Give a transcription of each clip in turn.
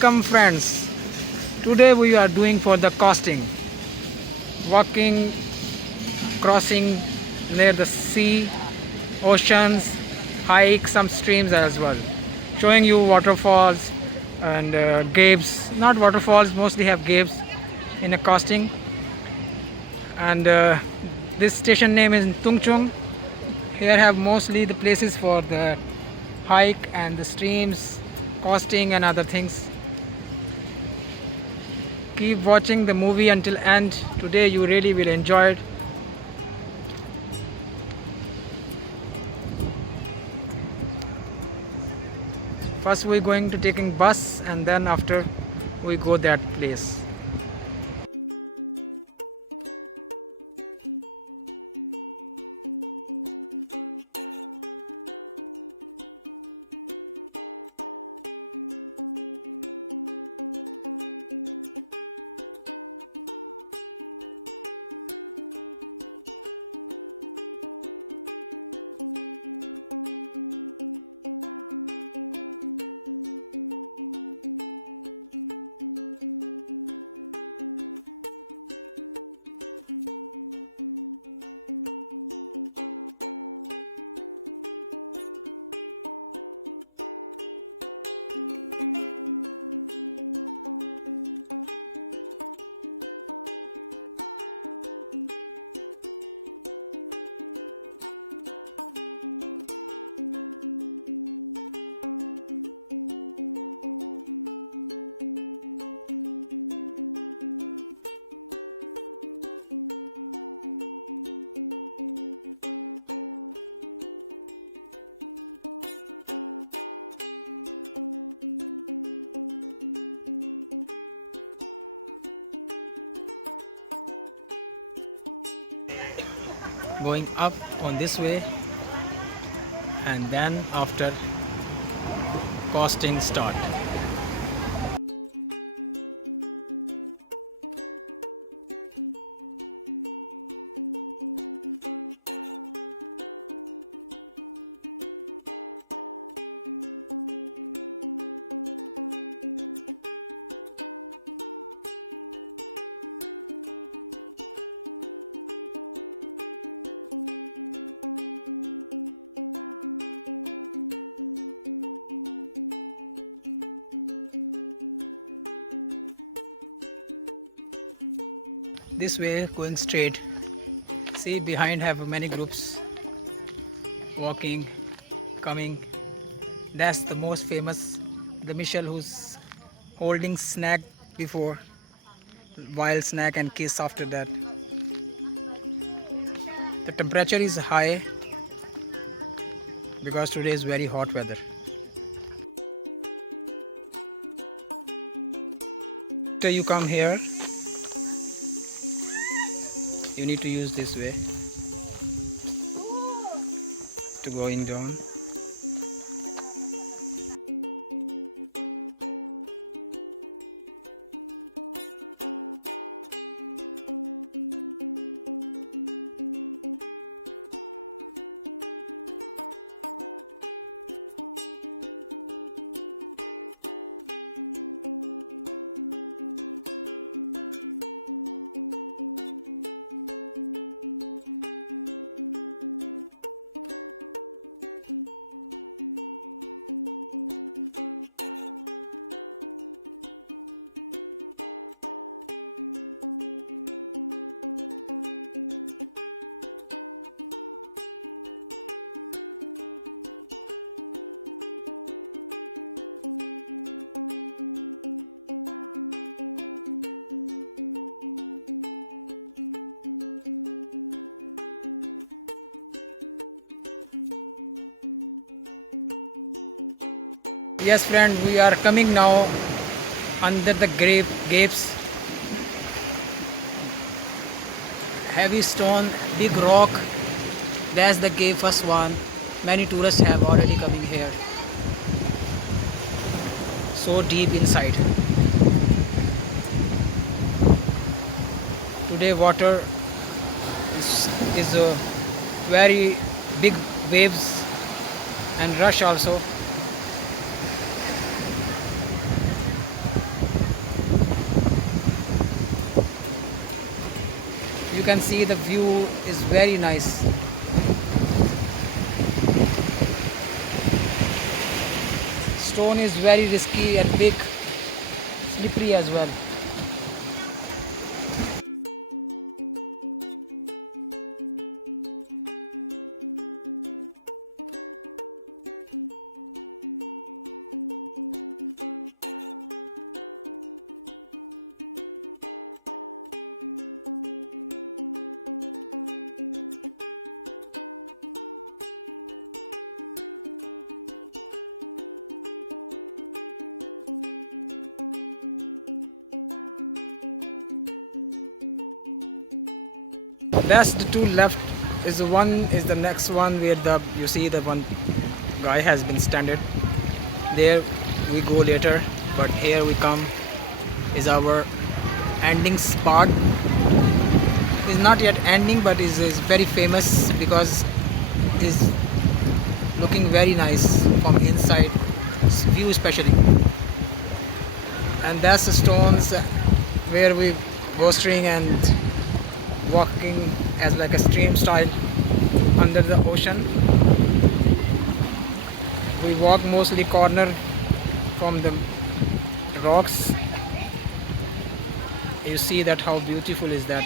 Welcome friends, today we are doing for the coasting, walking, crossing near the sea, oceans, hike some streams as well, showing you waterfalls and caves, not waterfalls, mostly have caves in a coasting. And this station name is Tungchung. Here have mostly the places for the hike and the streams, coasting and other things. Keep watching the movie until end. Today you really will enjoy it. First we're going to taking bus and then after we go that place. Going up on this way and then after coasting start. This way going straight. See behind have many groups walking, coming. That's the most famous, the Michelle who's holding snack before, wild snack and kiss after that. The temperature is high because today is very hot weather. After you come here, you need to use this way to go in down. Yes friend, we are coming now under the gates. Heavy stone, big rock. That's the cave, first one. Many tourists have already come here. So deep inside. Today water is a very big waves and rush also. can see the view is very nice. Stone is very risky and big, slippery as well. That's the two left. Is one is the next one where you see the one guy has been standing. There we go later, but here we come is our ending spot. It's not yet ending, but is very famous because it's looking very nice from inside view especially. And that's the stones where we coastering and walking as like a stream style under the ocean. We walk mostly corner from the rocks. You see that how beautiful is that.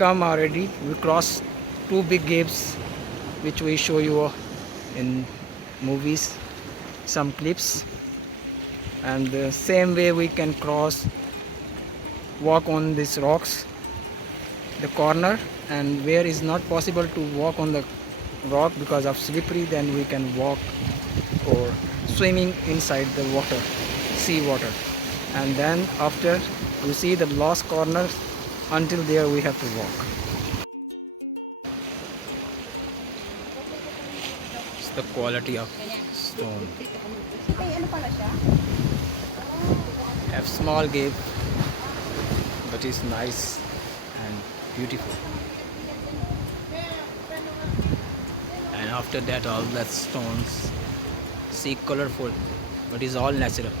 Come already, we crossed two big gates which we show you in movies, some clips, and the same way we can cross, walk on these rocks, the corner, and where is not possible to walk on the rock because of slippery, then we can walk or swimming inside the water, sea water, and then after we see the last corners. Until there we have to walk. It's the quality of stone. Have small gate, but it's nice and beautiful. And after that all the stones, see colorful, but it's all natural.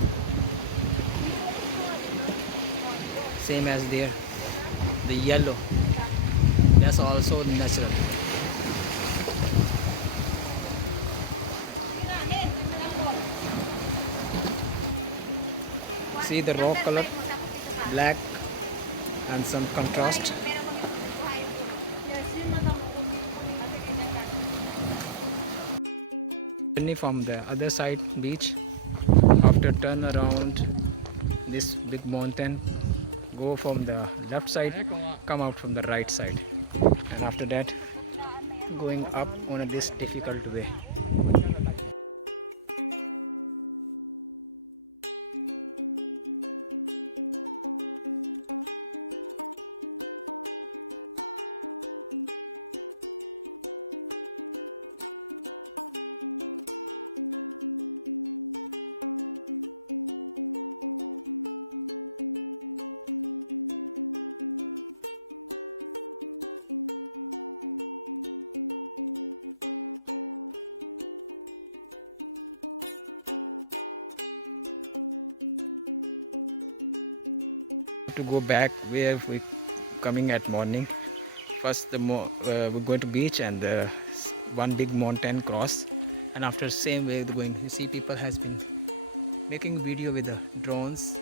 Same as there. The yellow, that's also natural. See the rock color, black and some contrast. From the other side beach, after turn around this big mountain, go from the left side, come out from the right side, and after that going up on this difficult way. To go back where we coming at morning. First we're going to beach and one big mountain cross, and after same way we're going to see people has been making video with the drones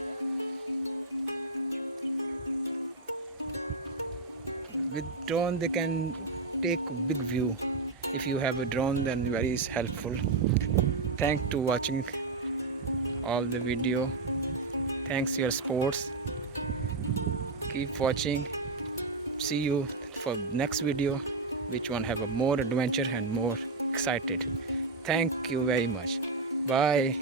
drone, they can take a big view. If you have a drone, then very is helpful. Thanks to watching all the video. Thanks for your supports. Keep watching. See you for next video, which one have a more adventure and more excited. Thank you very much. Bye.